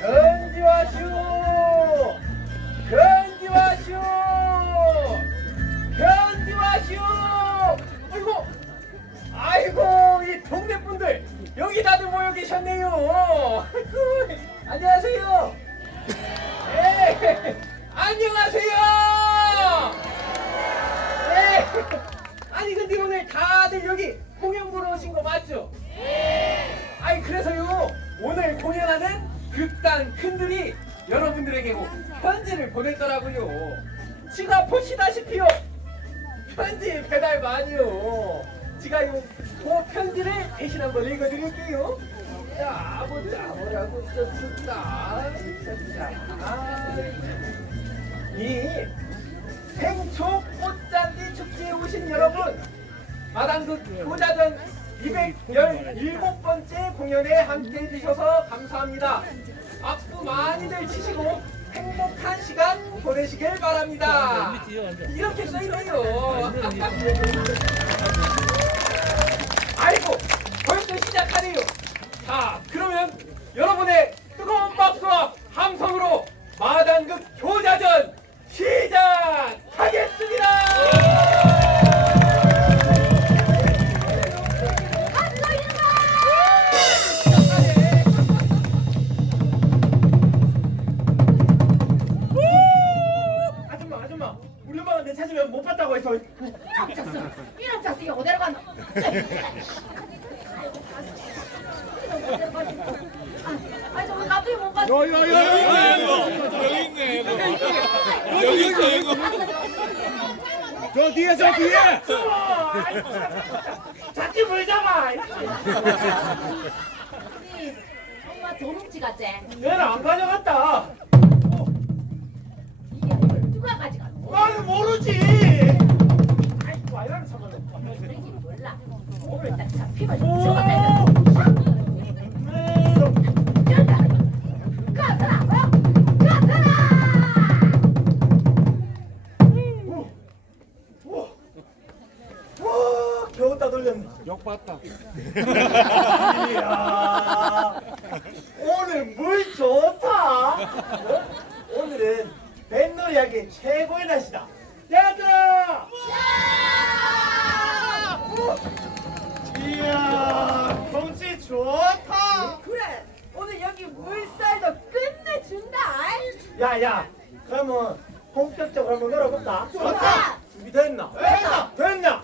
견디와슈 견디와슈 견디와슈 아이고! 아이고 이 동네 분들 여기 다들 모여 계셨네요 극단 큰들이 여러분들에게 뭐 편지를 보냈더라고요. 지가 보시다시피요 편지 배달 많이요. 제가 요 그 편지를 대신 한번 읽어드릴게요. 자 보자 뭐라고 썼을까? 자, 이 생초 꽃잔디 축제에 오신 여러분 마당극 효자전 217번째 공연에 함께 해 주셔서 감사합니다. 악수 많이들 치시고 행복한 시간 보내시길 바랍니다. 이렇게 써있네요. 아이고 벌써 시작하네요. 자 그러면 여러분의 뜨거운 박수와 함성으로 서 이런 자식이 어디로 가노? 아니 저거 나도 못 봤어. 여기 있네 이거 여기 있어 이거 저 뒤에 저 뒤에 자기 물 잡아 엄마 도둑지 같지? 얘는 안 가져갔다 오늘 물 좋다. 어? 오늘은 뱃놀이 하기 최고의 날씨다. 얘들아 이야 경치 좋다 그래 오늘 여기 물살도 끝내준다 야야 그러면 본격적으로 한번 놀아볼까? 좋다. 준비됐나? 됐다. 됐냐?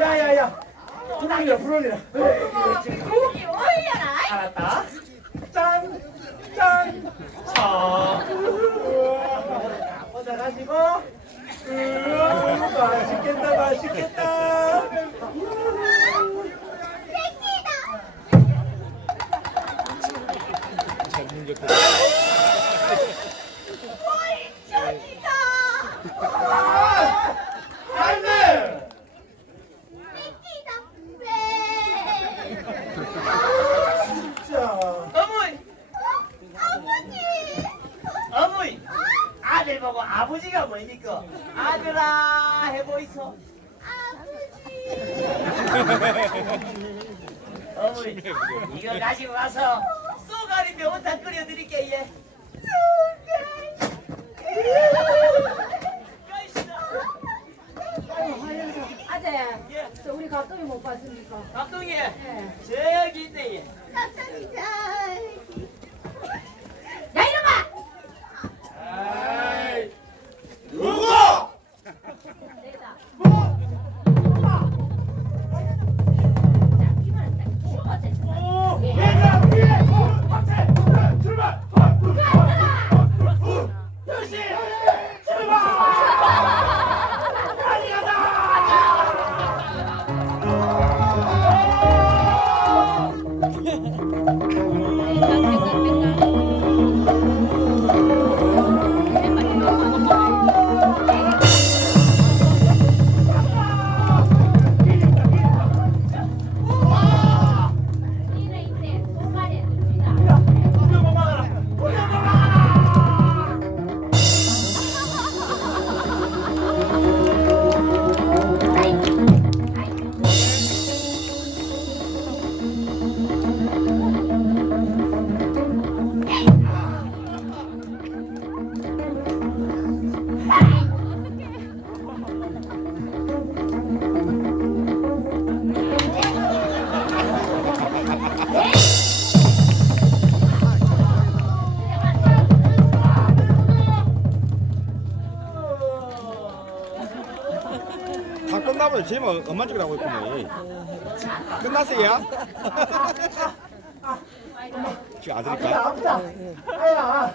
야야야. 불올리라 불올리라. 고기 올려라. 알았다. 짠, 짠. 자. 꽂아가지고. 으아, 맛있겠다, 맛있겠다. 뭐입니까? 아들아 해보이소. 어머니 이거 가지고 가서 쏘가리 매운탕 끓여드릴게 예. 아재, 예, 저 우리 가끔이 못 봤습니까? 감독님 예. 저기 있네 예. 야 지금 엄마 쪽이라고 했구만. 끝났어요? 지금 아들일까? 아프다. 아야.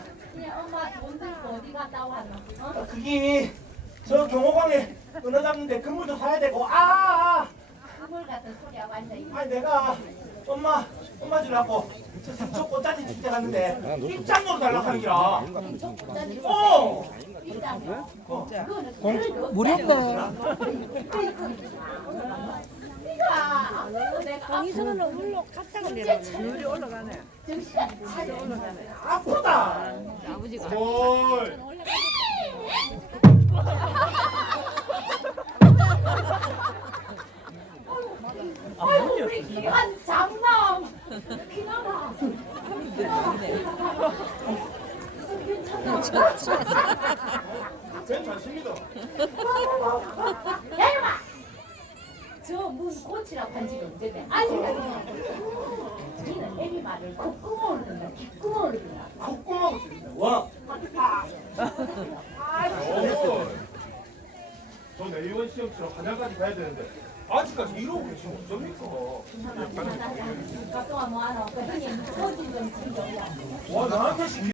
엄마 돈 들고 어디 갔다 어? 그게 저 경호방에 은어 잡는데 그물도 사야 되고 아, 아, 그물 같은 소리하고 앉아있네 아 아니 내가 엄마 엄마 주려고 저 꽃다리 축제 갔는데 입장료로 달라고 하는 기라 어 무료다 이승은 물로 갔다가 내려. 물이 올라가네. 아프다 뭘? 아유 우리 귀한 기나마 괜찮습니다. 야 이놈아 저문 꽃이라고 한 지가 언제돼 아직까지 니는 애미 말을 콧구멍으로 듣나 귓구멍으로 듣나 콧구멍 와 저 내일원 시험 치러 한양까지 가야 되는데 이러고 계시면 어쩝니까? 그와 나한테 시키